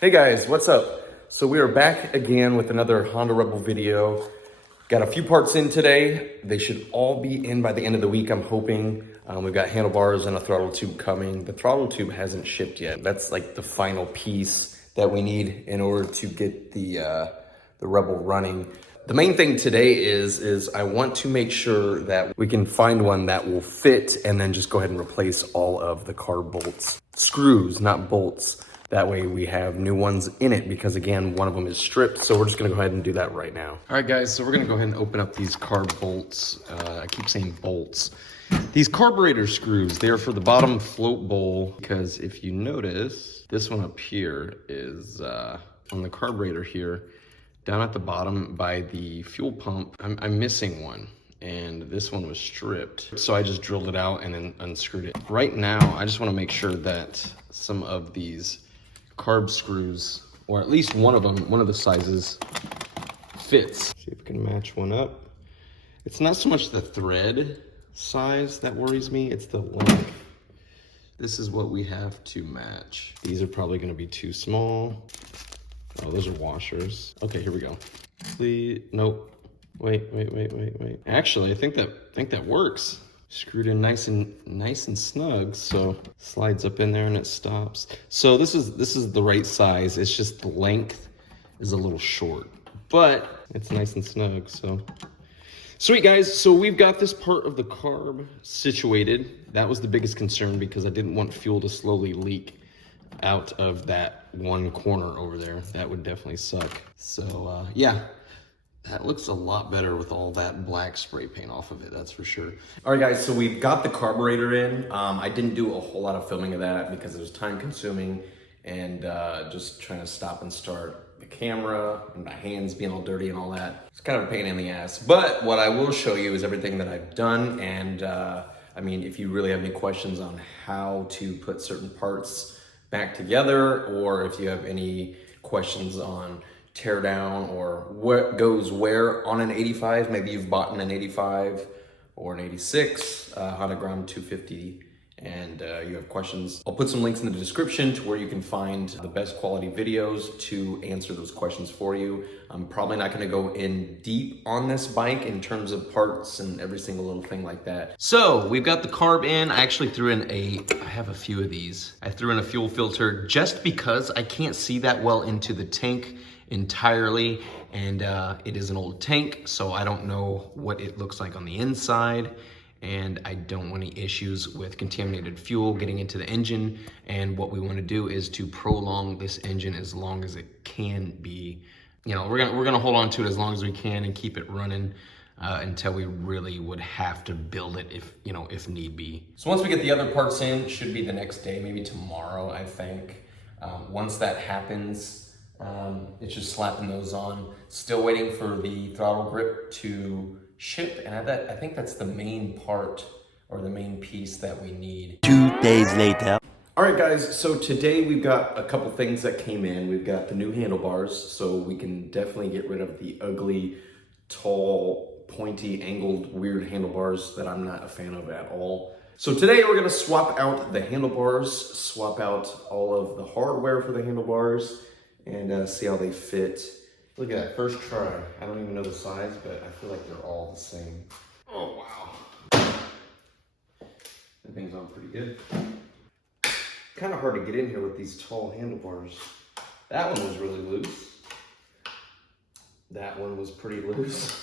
Hey guys, what's up? So we are back again with another Honda Rebel video. Got a few parts in today. They should all be in by the end of the week, I'm hoping. We've got handlebars and a throttle tube coming. The throttle tube hasn't shipped yet. That's like the final piece that we need in order to get the Rebel running. The main thing today is I want to make sure that we can find one that will fit and then just go ahead and replace all of the carb bolts. Screws, not bolts. That way we have new ones in it because again, one of them is stripped. So we're just gonna go ahead and do that right now. All right guys, so we're gonna go ahead and open up these carb bolts. I keep saying bolts. These carburetor screws, they're for the bottom float bowl because if you notice, this one up here is on the carburetor here, down at the bottom by the fuel pump, I'm missing one. And this one was stripped. So I just drilled it out and then unscrewed it. Right now, I just wanna make sure that some of these carb screws, or at least one of them, one of the sizes, fits. See if we can match one up. It's not so much the thread size that worries me, it's the length. This is what we have to match. These are probably gonna be too small. Oh, those are washers. Okay, here we go. Please, nope. Wait. Actually, I think that works. Screwed in nice and snug, so slides up in there and it stops. So this is the right size. It's just the length is a little short, but it's nice and snug. So sweet guys. So we've got this part of the carb situated. That was the biggest concern because I didn't want fuel to slowly leak out of that one corner over there. That would definitely suck. So yeah. That looks a lot better with all that black spray paint off of it, that's for sure. All right guys, so we've got the carburetor in. I didn't do a whole lot of filming of that because it was time consuming and just trying to stop and start the camera and my hands being all dirty and all that. It's kind of a pain in the ass. But what I will show you is everything that I've done. And I mean, if you really have any questions on how to put certain parts back together, or if you have any questions on tear down or what goes where on an 85. Maybe you've bought an 85 or an 86 Honda Gram 250 and you have questions. I'll put some links in the description to where you can find the best quality videos to answer those questions for you. I'm probably not going to go in deep on this bike in terms of parts and every single little thing like that. So we've got the carb in. I actually threw in I have a few of these. I threw in a fuel filter just because I can't see that well into the tank entirely, and it is an old tank, so I don't know what it looks like on the inside, and I don't want any issues with contaminated fuel getting into the engine. And what we want to do is to prolong this engine as long as it can be. You know, we're gonna hold on to it as long as we can and keep it running until we really would have to build it if need be. So once we get the other parts in, should be the next day, maybe tomorrow, I think. Once that happens, it's just slapping those on. Still waiting for the throttle grip to ship, and I think that's the main part or the main piece that we need. 2 days later. All right guys, so today we've got a couple things that came in. We've got the new handlebars, so we can definitely get rid of the ugly, tall, pointy, angled, weird handlebars that I'm not a fan of at all. So today we're gonna swap out the handlebars, swap out all of the hardware for the handlebars, and see how they fit. Look at that, first try. I don't even know the size, but I feel like they're all the same. Oh, wow. That thing's on pretty good. Kind of hard to get in here with these tall handlebars. That one was really loose. That one was pretty loose.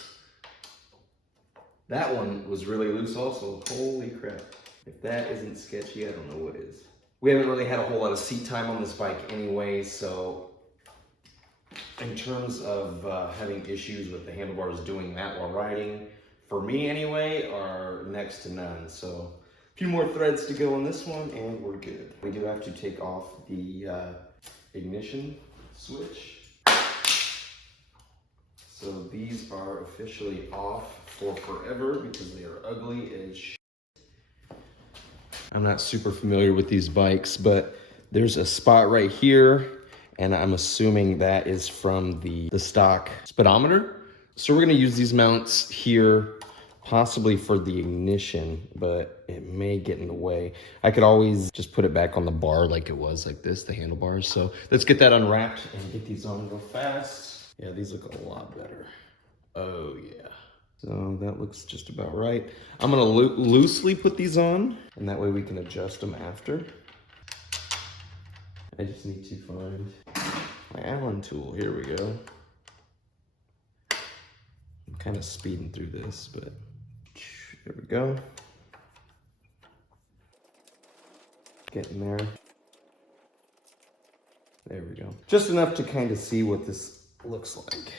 That one was really loose also. Holy crap. If that isn't sketchy, I don't know what is. We haven't really had a whole lot of seat time on this bike anyway, so in terms of having issues with the handlebars doing that while riding, for me anyway, are next to none. So a few more threads to go on this one and we're good. We do have to take off the ignition switch. So these are officially off for forever because they are ugly as shit. I'm not super familiar with these bikes, but there's a spot right here, and I'm assuming that is from the stock speedometer. So we're gonna use these mounts here possibly for the ignition, but it may get in the way. I could always just put it back on the bar like it was, like this, the handlebars. So let's get that unwrapped and get these on real fast. Yeah, these look a lot better. Oh yeah. So that looks just about right. I'm gonna loosely put these on, and that way we can adjust them after. I just need to find my Allen tool. Here we go. I'm kind of speeding through this, but there we go. Getting there. There we go. Just enough to kind of see what this looks like.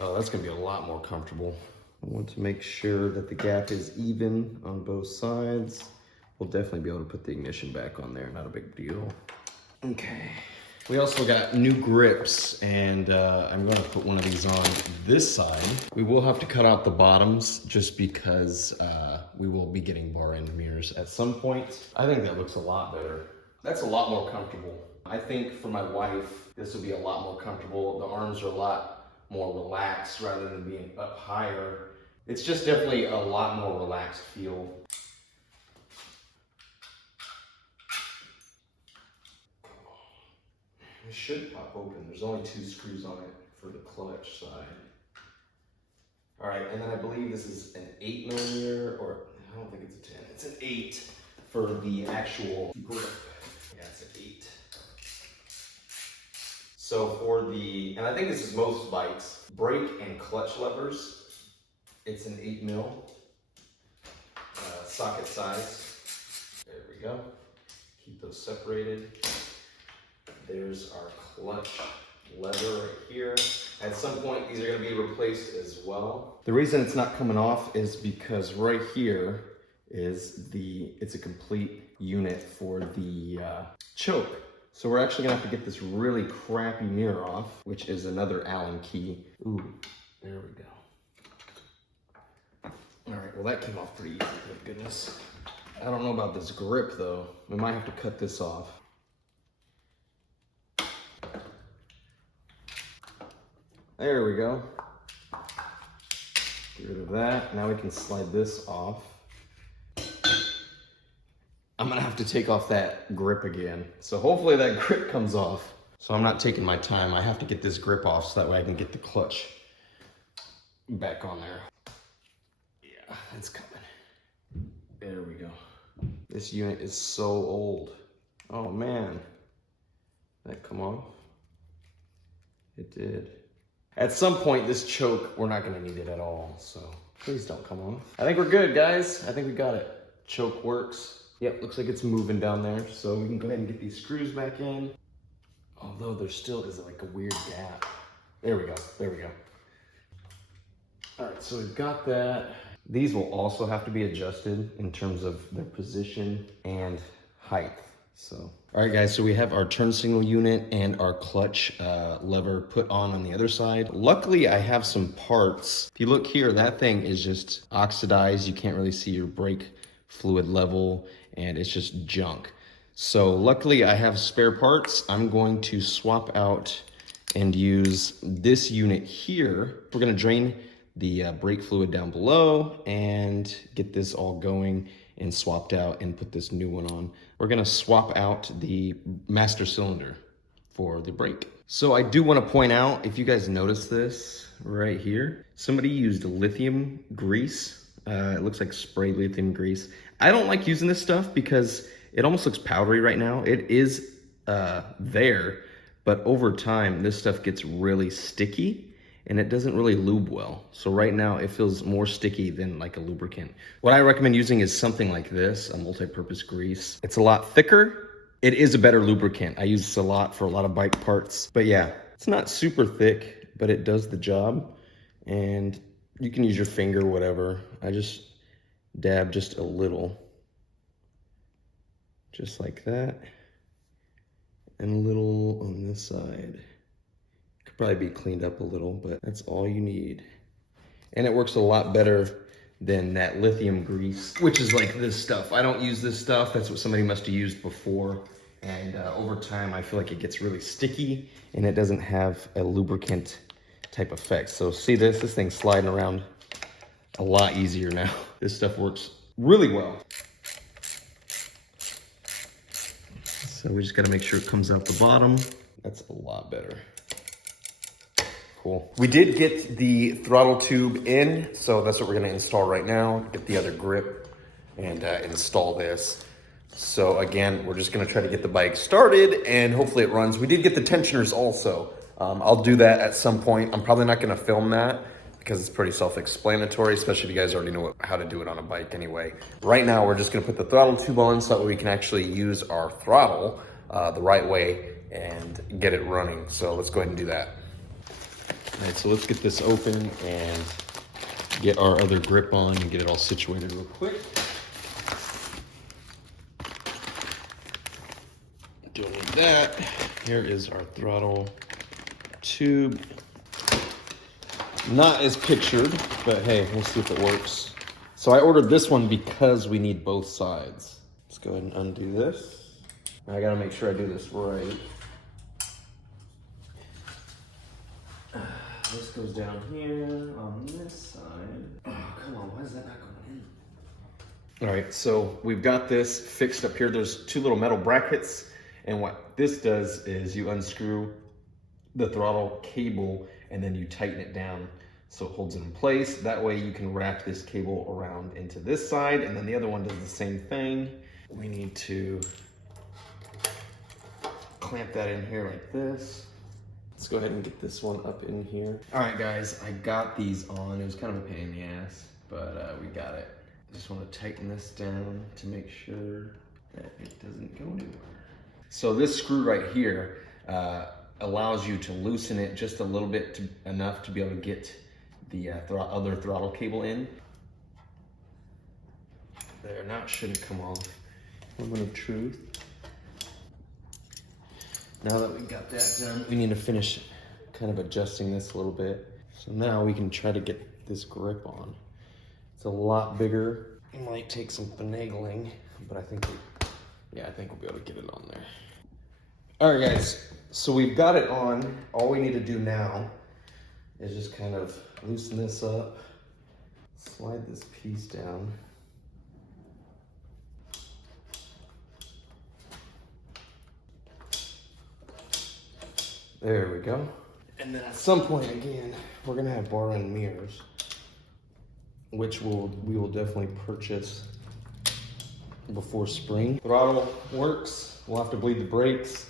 Oh, that's gonna be a lot more comfortable. I want to make sure that the gap is even on both sides. We'll definitely be able to put the ignition back on there, not a big deal. Okay. We also got new grips, and I'm gonna put one of these on this side. We will have to cut out the bottoms just because we will be getting bar end mirrors at some point. I think that looks a lot better. That's a lot more comfortable. I think for my wife, this will be a lot more comfortable. The arms are a lot more relaxed rather than being up higher. It's just definitely a lot more relaxed feel. It should pop open. There's only 2 screws on it for the clutch side. All right, and then I believe this is an 8mm, or I don't think it's a 10. It's an 8 for the actual grip. Yeah, it's an 8. So for the, and I think this is most bikes, brake and clutch levers, it's an 8mm socket size. There we go. Keep those separated. There's our clutch lever right here. At some point, these are going to be replaced as well. The reason it's not coming off is because right here is it's a complete unit for the choke. So we're actually gonna have to get this really crappy mirror off, which is another Allen key. Ooh, there we go. All right, well that came off pretty easy, thank goodness. I don't know about this grip though. We might have to cut this off. There we go. Get rid of that. Now we can slide this off. I'm gonna have to take off that grip again. So hopefully that grip comes off. So I'm not taking my time. I have to get this grip off so that way I can get the clutch back on there. Yeah, it's coming. There we go. This unit is so old. Oh man, that come off? It did. At some point, this choke, we're not gonna need it at all, so please don't come off. I think we're good, guys. I think we got it. Choke works. Yep, looks like it's moving down there, so we can go ahead and get these screws back in. Although there still is like a weird gap. There we go, there we go. All right, so we've got that. These will also have to be adjusted in terms of their position and height, so. All right, guys, so we have our turn signal unit and our clutch lever put on the other side. Luckily, I have some parts. If you look here, that thing is just oxidized. You can't really see your brake fluid level, and it's just junk. So luckily I have spare parts. I'm going to swap out and use this unit here. We're gonna drain the brake fluid down below and get this all going and swapped out and put this new one on. We're gonna swap out the master cylinder for the brake. So I do wanna point out, if you guys notice this right here, somebody used lithium grease. It looks like spray lithium grease. I don't like using this stuff because it almost looks powdery right now. It is there, but over time, this stuff gets really sticky and it doesn't really lube well. So right now it feels more sticky than like a lubricant. What I recommend using is something like this, a multi-purpose grease. It's a lot thicker. It is a better lubricant. I use this a lot for a lot of bike parts, but yeah, it's not super thick, but it does the job. And you can use your finger, whatever. I just dab just a little, just like that, and a little on this side. Could probably be cleaned up a little, but that's all you need. And it works a lot better than that lithium grease, which is like this stuff. I don't use this stuff. That's what somebody must have used before. And over time, I feel like it gets really sticky and it doesn't have a lubricant type effect. So see this thing's sliding around a lot easier now. This stuff works really well. So we just gotta make sure it comes out the bottom. That's a lot better. Cool. We did get the throttle tube in, so that's what we're gonna install right now. Get the other grip and install this. So again, we're just gonna try to get the bike started and hopefully it runs. We did get the tensioners also. I'll do that at some point. I'm probably not gonna film that because it's pretty self-explanatory, especially if you guys already know how to do it on a bike anyway. Right now, we're just gonna put the throttle tube on so that we can actually use our throttle the right way and get it running. So let's go ahead and do that. All right, so let's get this open and get our other grip on and get it all situated real quick. Don't need that. Here is our throttle tube. Not as pictured, but hey, we'll see if it works. So I ordered this one because we need both sides. Let's go ahead and undo this. I gotta make sure I do this right. This goes down here on this side. Oh, come on, why is that not going in? All right, so we've got this fixed up here. There's two little metal brackets, and what this does is you unscrew the throttle cable and then you tighten it down so it holds it in place. That way you can wrap this cable around into this side, and then the other one does the same thing. We need to clamp that in here like this. Let's go ahead and get this one up in here. All right, guys, I got these on. It was kind of a pain in the ass, but we got it. I just want to tighten this down to make sure that it doesn't go anywhere. So this screw right here allows you to loosen it just a little bit, enough to be able to get the other throttle cable in. There, now it shouldn't come off. Moment of truth. Now that we've got that done, we need to finish kind of adjusting this a little bit. So now we can try to get this grip on. It's a lot bigger. It might take some finagling, but I think I think we'll be able to get it on there. All right, guys, so we've got it on. All we need to do now is just kind of loosen this up, slide this piece down. There we go. And then at some point, again, we're gonna have bar end mirrors, which we will definitely purchase before spring. Throttle works. We'll have to bleed the brakes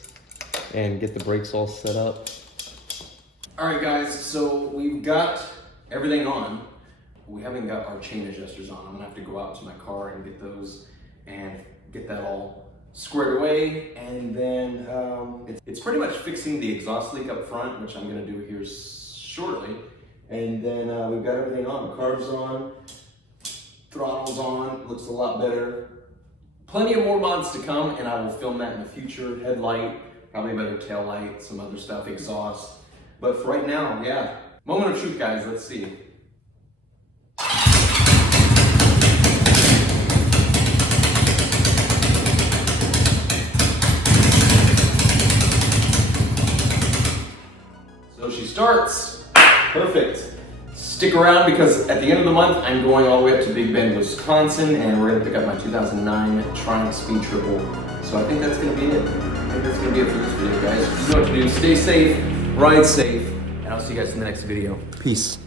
and get the brakes all set up. All right, guys, so we've got everything on. We haven't got our chain adjusters on. I'm gonna have to go out to my car and get those and get that all squared away, and then it's pretty much fixing the exhaust leak up front, which I'm gonna do here shortly. And then we've got everything on. Carb's on, throttle's on, looks a lot better. Plenty of more mods to come, and I will film that in the future. Headlight, probably a better tail light, some other stuff, exhaust. But for right now, yeah. Moment of truth, guys, let's see. So she starts. Perfect. Stick around because at the end of the month, I'm going all the way up to Big Bend, Wisconsin, and we're gonna pick up my 2009 Triumph Speed Triple. So I think that's gonna be it. I think that's gonna be it for this video, guys. You know what to do. Stay safe, ride safe, and I'll see you guys in the next video. Peace.